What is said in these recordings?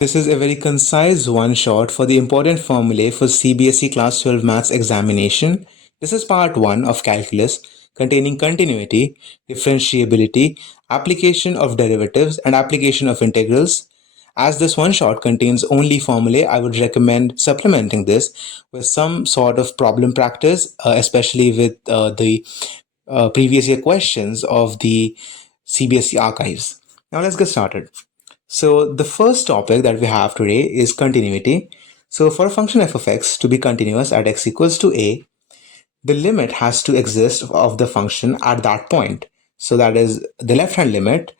This is a very concise one-shot for the important formulae for CBSE Class 12 Maths examination. This is part 1 of calculus containing continuity, differentiability, application of derivatives, and application of integrals. As this one-shot contains only formulae, I would recommend supplementing this with some sort of problem practice, especially with the previous year questions of the CBSE archives. Now let's get started. So the first topic that we have today is continuity. So for a function f of x to be continuous at x equals to a, the limit has to exist of the function at that point. So that is the left-hand limit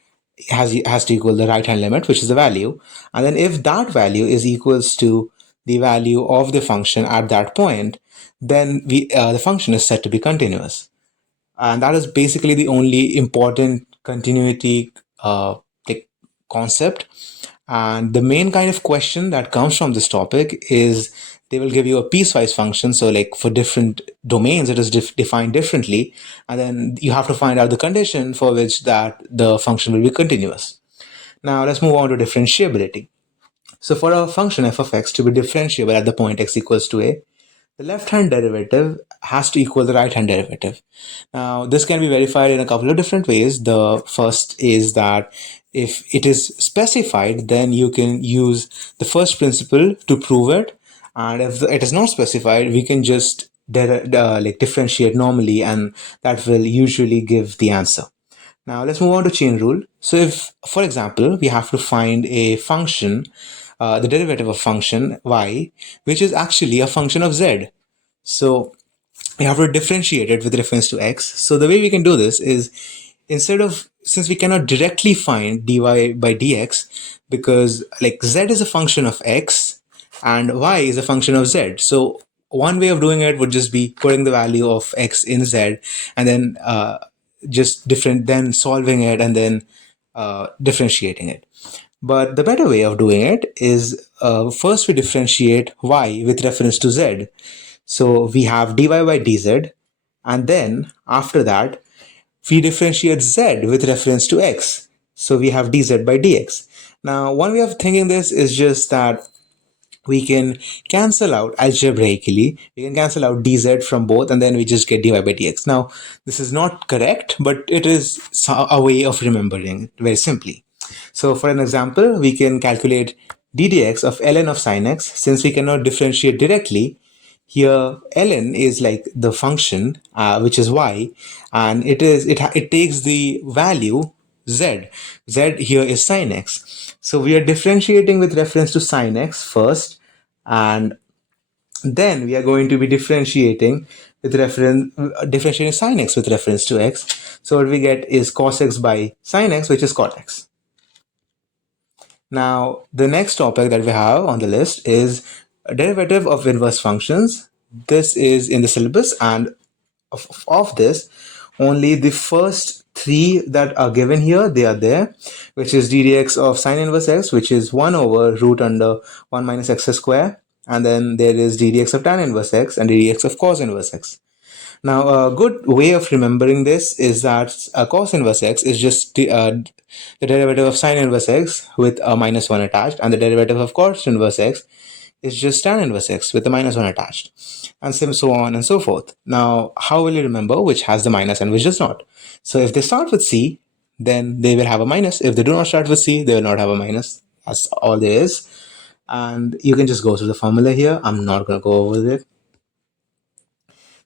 has to equal the right-hand limit, which is the value. And then if that value is equals to the value of the function at that point, then the function is said to be continuous. And that is basically the only important continuity concept. And the main kind of question that comes from this topic is they will give you a piecewise function. So like for different domains, it is defined differently. And then you have to find out the condition for which that the function will be continuous. Now let's move on to differentiability. So for a function f of x to be differentiable at the point x equals to a, the left-hand derivative has to equal the right-hand derivative. Now, this can be verified in a couple of different ways. The first is that if it is specified, then you can use the first principle to prove it. And if it is not specified, we can just differentiate normally, and that will usually give the answer. Now, let's move on to chain rule. So if, for example, we have to find a function, the derivative of function y, which is actually a function of z. So we have to differentiate it with reference to x. So the way we can do this is, since we cannot directly find dy by dx, because like z is a function of x and y is a function of z. So one way of doing it would just be putting the value of x in z and then then solving it and then differentiating it. But the better way of doing it is first we differentiate y with reference to z. So we have dy by dz, and then after that we differentiate z with reference to x. So we have dz by dx. Now one way of thinking this is just that we can cancel out algebraically, we can cancel out dz from both, and then we just get dy by dx. Now this is not correct, but it is a way of remembering it very simply. So for an example, we can calculate ddx of ln of sin x. Since we cannot differentiate directly, here ln is like the function which is y, and it takes the value z. Z here is sin x. So we are differentiating with reference to sin x first, and then we are going to be differentiating sin x with reference to x. So what we get is cos x by sin x, which is cot x. Now, the next topic that we have on the list is a derivative of inverse functions. This is in the syllabus, and of this, only the first three that are given here, they are there, which is ddx of sine inverse x, which is 1 over root under 1 minus x square, and then there is ddx of tan inverse x and ddx of cos inverse x. Now, a good way of remembering this is that cos inverse x is just the derivative of sine inverse x with a minus 1 attached, and the derivative of cos inverse x is just tan inverse x with the minus 1 attached, and so on and so forth. Now, how will you remember which has the minus and which does not? So if they start with c, then they will have a minus. If they do not start with c, they will not have a minus. That's all there is. And you can just go through the formula here. I'm not going to go over it.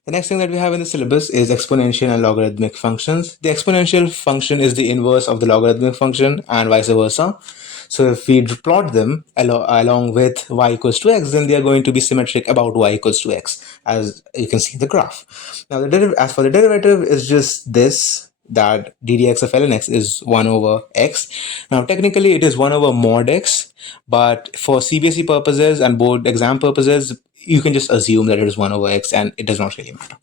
The next thing that we have in the syllabus is exponential and logarithmic functions. The exponential function is the inverse of the logarithmic function and vice versa. So if we plot them along with y equals to x, then they are going to be symmetric about y equals to x, as you can see in the graph. Now, as for the derivative, is just this, that ddx of ln x is 1 over x. Now, technically, it is 1 over mod x, but for CBSE purposes and board exam purposes, you can just assume that it is 1 over x, and it does not really matter.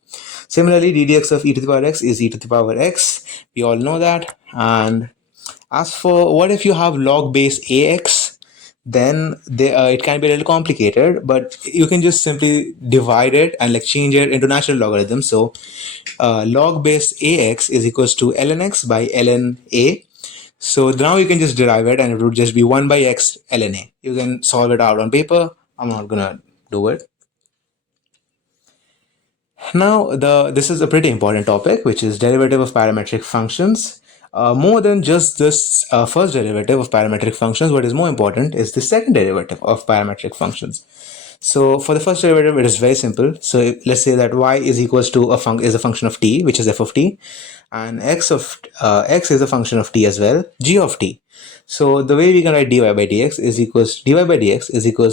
Similarly, ddx of e to the power x is e to the power x. We all know that. And as for what if you have log base ax, then it can be a little complicated, but you can just simply divide it and like change it into natural logarithm. So log base ax is equals to ln x by ln a. So now you can just derive it, and it would just be 1 by x ln a. You can solve it out on paper. I'm not gonna do it. Now, this is a pretty important topic, which is derivative of parametric functions. More than just this first derivative of parametric functions, what is more important is the second derivative of parametric functions. So for the first derivative, it is very simple. So let's say that y is equals to is a function of t, which is f of t, and x is a function of t as well, g of t. So the way we can write dy by dx is equals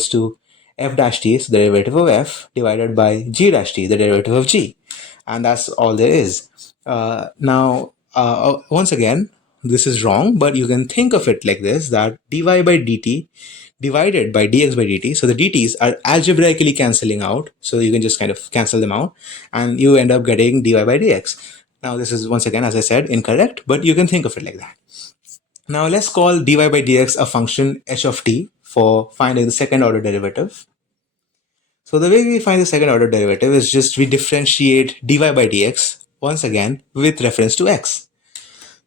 to f dash t is the derivative of f divided by g dash t, the derivative of g, and that's all there is. Once again, this is wrong, but you can think of it like this: that dy by dt divided by dx by dt. So the dt's are algebraically cancelling out, so you can just kind of cancel them out, and you end up getting dy by dx. Now this is, once again, as I said, incorrect, but you can think of it like that. Now let's call dy by dx a function h of t for finding the second order derivative. So the way we find the second order derivative is just we differentiate dy by dx once again with reference to x.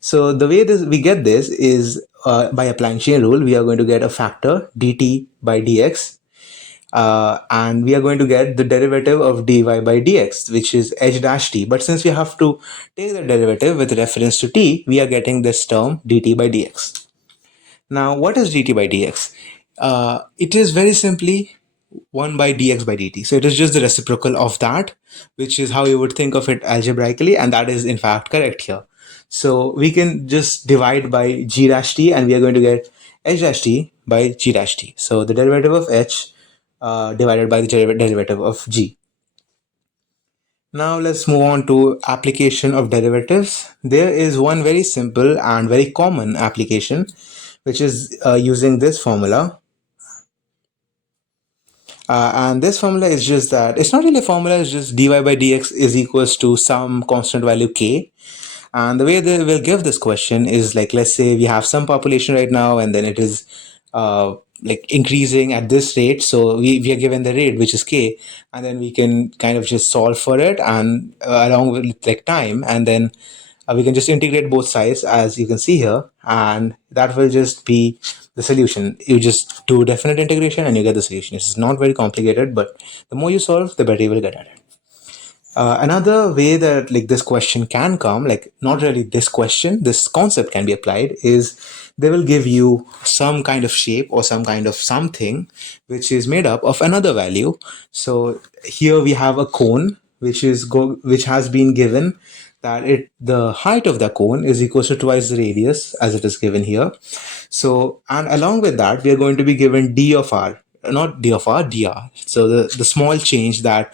So the way we get this is by applying chain rule. We are going to get a factor dt by dx, and we are going to get the derivative of dy by dx, which is h dash t. But since we have to take the derivative with reference to t, we are getting this term dt by dx. Now, what is dt by dx? It is very simply 1 by dx by dt. So it is just the reciprocal of that, which is how you would think of it algebraically, and that is in fact correct here. So we can just divide by g dash t, and we are going to get h dash t by g dash t. So the derivative of h divided by the derivative of g. Now let's move on to application of derivatives. There is one very simple and very common application, which is using this formula. And this formula is just that, it's not really a formula, it's just dy by dx is equals to some constant value k. And the way they will give this question is like, let's say we have some population right now, and then it is like increasing at this rate. So we are given the rate, which is k, and then we can kind of just solve for it, and along with like time, and then we can just integrate both sides, as you can see here, and that will just be the solution. You just do definite integration and you get the solution. It's not very complicated, but the more you solve, the better you will get at it. Another way that like this question can come, like not really this question, this concept can be applied, is they will give you some kind of shape or some kind of something which is made up of another value. So here we have a cone which has been given that the height of the cone is equal to twice the radius as it is given here. So, and along with that, we are going to be given d of r, not d of r, dr. So the small change that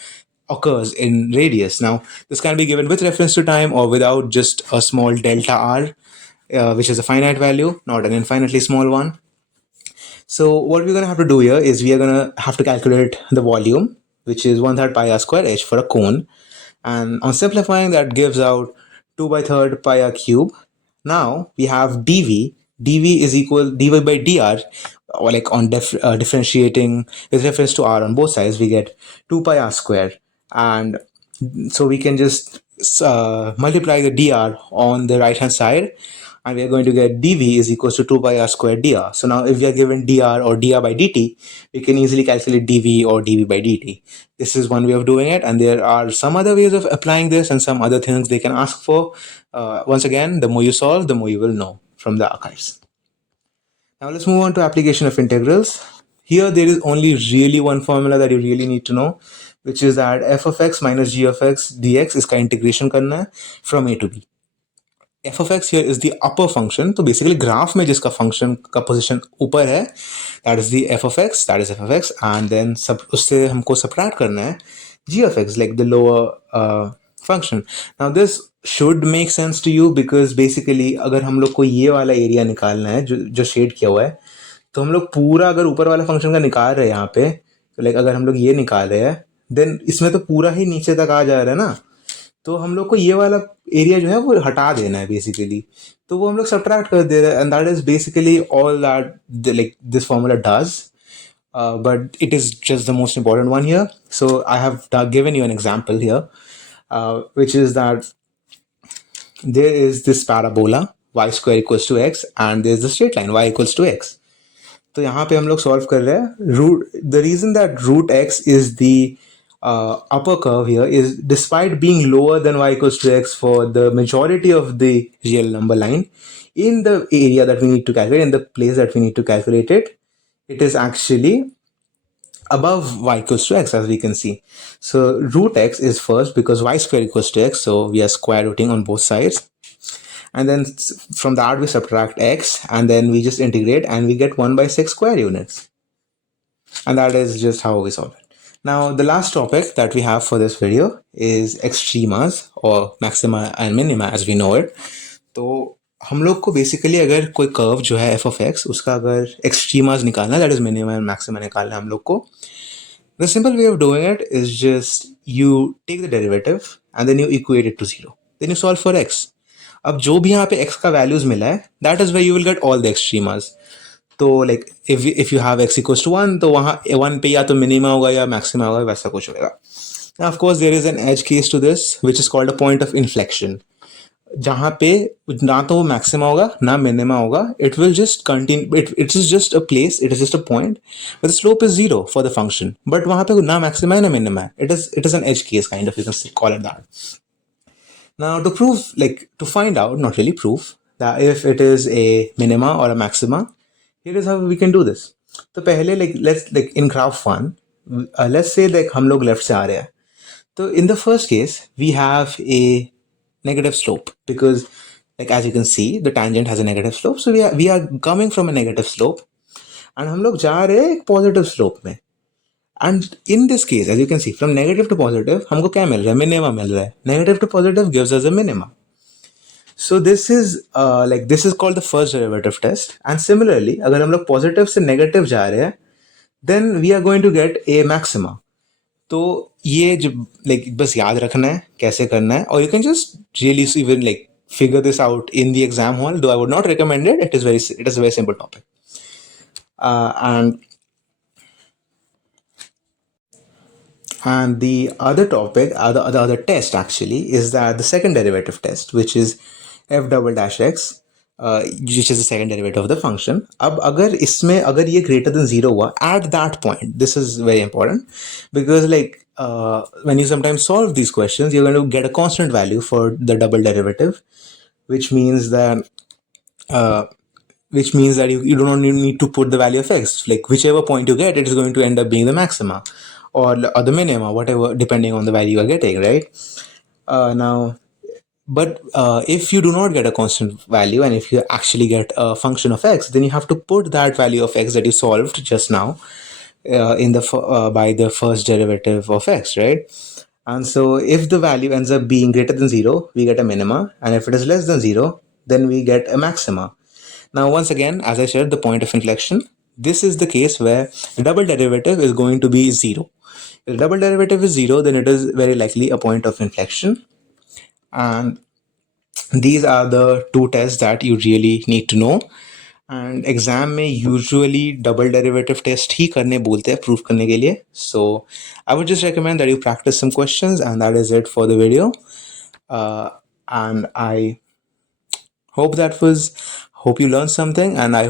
occurs in radius. Now, this can be given with reference to time or without, just a small delta r, which is a finite value, not an infinitely small one. So what we're going to have to do here is we are going to have to calculate the volume, which is 1/3 pi r square h for a cone. And on simplifying, that gives out 2 by 3rd pi r cube. Now we have dv. dv is equal dy by dr, or like on differentiating with reference to r on both sides, we get 2 pi r square. And so we can just multiply the dr on the right hand side, and we are going to get dv is equals to 2 pi r square dr. So now if we are given dr or dr by dt, we can easily calculate dv or dv by dt. This is one way of doing it, and there are some other ways of applying this and some other things they can ask for. Once again, the more you solve, the more you will know from the archives. Now let's move on to application of integrals. Here there is only really one formula that you really need to know, which is that f of x minus g of x dx इसका integration करना है from a to b. f of x here is the upper function, तो basically graph में जिसका function का position ऊपर है, that is the f of x, and then उससे हमको subtract करना है g of x, like the lower function. Now this should make sense to you, because basically अगर हम लोग को ये वाला एरिया निकालना है जो शेड किया हुआ है, तो हम लोग पूरा अगर ऊपर वाला फंक्शन का निकाल रहे हैं यहाँ पे, तो लाइक अगर हम लोग ये निकाल रहे हैं, देन इसमें तो पूरा ही नीचे तक आ जा रहा है ना, तो हम लोग को ये वाला एरिया जो है वो हटा देना है बेसिकली. तो वो हम लोग सब्ट्रैक्ट कर दे रहे हैं, and that is basically all that like this formula does. But it is just the most important one here. So I have given you an example here, which is that there is this parabola y square equals to x, and there's the straight line y equals to x. तो यहाँ पे हम लोग solve कर रहे हैं root the region that root X is the upper curve here is despite being lower than y equals to x for the majority of the real number line in the area that we need to calculate, in the place that we need to calculate it, it is actually above y equals to x, as we can see. So root x is first because y square equals to x, so we are square rooting on both sides. And then from that we subtract x, and then we just integrate and we get 1 by 6 square units. And that is just how we solve it. Now the last topic that we have for this video is extremas or maxima and minima as we know it. तो हम लोग को basically अगर कोई curve जो है F of x उसका अगर एक्सट्रीमाज निकालना, that is minima and maxima निकालना हम लोग को, the simple way of doing it is just you take the derivative and then you equate it to 0. Then you solve for x. अब जो भी यहाँ पे x का वैल्यूज मिला है, that is where you will get all the extremas. तो like if you have x equals to 1, तो वहाँ 1 पे या तो मिनिमा होगा या मैक्सिमा होगा, वैसा कुछ होगा. Now of course there is an edge case to this which is called a point of inflection. जहाँ पे ना तो वो मैक्सिमा होगा ना मिनिमा होगा, it will just continue, it is just a place, it is just a point but the slope is 0 for the function, but वहाँ पे ना मैक्सिमा है ना मिनिमा है, it is an edge case kind of, you can call it that. Now to prove, like to find out, not really prove, that if it is a minima or a maxima, here is how we can do this. तो पहले let's in graph 1, let's say हम लोग left से आ रहे हैं, तो in the first case we have a negative slope because like as you can see the tangent has a negative slope, so we are coming from a negative slope and हम लोग जा रहे हैं एक positive slope में. And in this case as you can see from negative to positive हमको क्या मिल रहा है, minima मिल रहा है. Negative to positive gives us a minima. So this is this is called the first derivative test. And similarly अगर हम लोग positive से negative जा रहे हैं then we are going to get a maxima. तो ये जो बस याद रखना है कैसे करना है, और you can just really even figure this out in the exam hall, though I would not recommend it. It is a very simple topic. And the other topic, the other test actually is that the second derivative test, which is f double dash x, which is the second derivative of the function. अब अगर ये greater than 0 हुआ at that point, this is very important because when you sometimes solve these questions, you're going to get a constant value for the double derivative, which means that you do not need to put the value of x. Like whichever point you get, it is going to end up being the maxima or the minima, whatever, depending on the value you are getting, right? But if you do not get a constant value and if you actually get a function of x, then you have to put that value of x that you solved just now by the first derivative of x, right? And so if the value ends up being greater than 0, we get a minima, and if it is less than 0, then we get a maxima. Now once again, as I said, the point of inflection, this is the case where the double derivative is going to be 0. If the double derivative is 0, then it is very likely a point of inflection. And these are the two tests that you really need to know. And exam में usually double derivative test ही करने बोलते हैं proof करने के लिए. So I would just recommend that you practice some questions, and that is it for the video. And I hope you learned something, and I